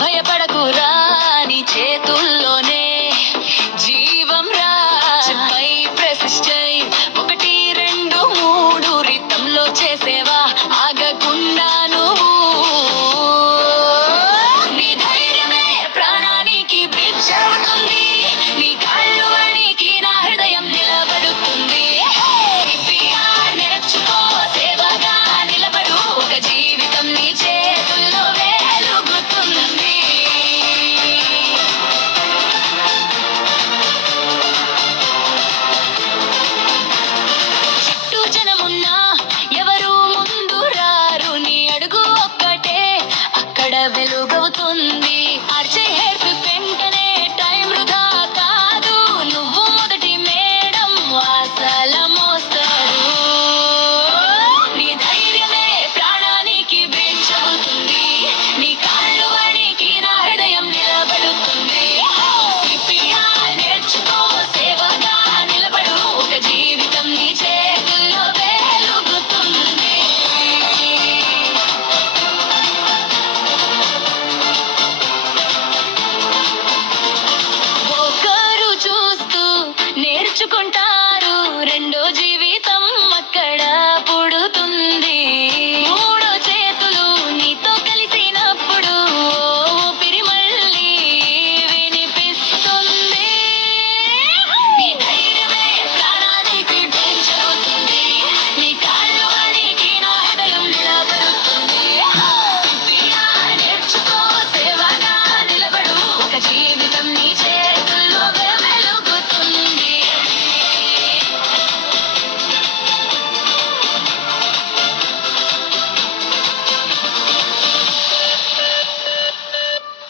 భయపడకురా నీ చేతుల్లోనే జీవం రా పై ప్రెస్ చేయి 1 2 3 రితంలో చేసేవా ఆగకుండా నువ్వు నీ ధైర్యమే ప్రాణానికి బ్రిడ్జ్ అవుతుంది నీ కాళ్ళు వణికి నా హృదయం నిలబడుతుంది నేర్చుకో సేవగా నిలబడు ఒక జీవితం నీ చేతుల్లో వెలుగుతుంది చుట్టూ జనమున్నా ఎవరు ముందు రారు నీ అడుగు ఒక్కటే అక్కడ వెలుగవుతుంది అర్చే హెల్ప్ వెంటనే టైం వృధా కాదు నువ్వు మొదటి మేడం వాసల మోస్తారు నీ ధైర్యమే ప్రాణానికి బ్రిడ్జ్ అవుతుంది నీ కాళ్ళు వణికి నా హృదయం నిలబడుతుంది నేర్చుకో సేవగా నిలబడు ఒక జీవితం నీ చేతుల్లో వెలుగుతుంది ఒకరు చూస్తూ నేర్చుకుంటా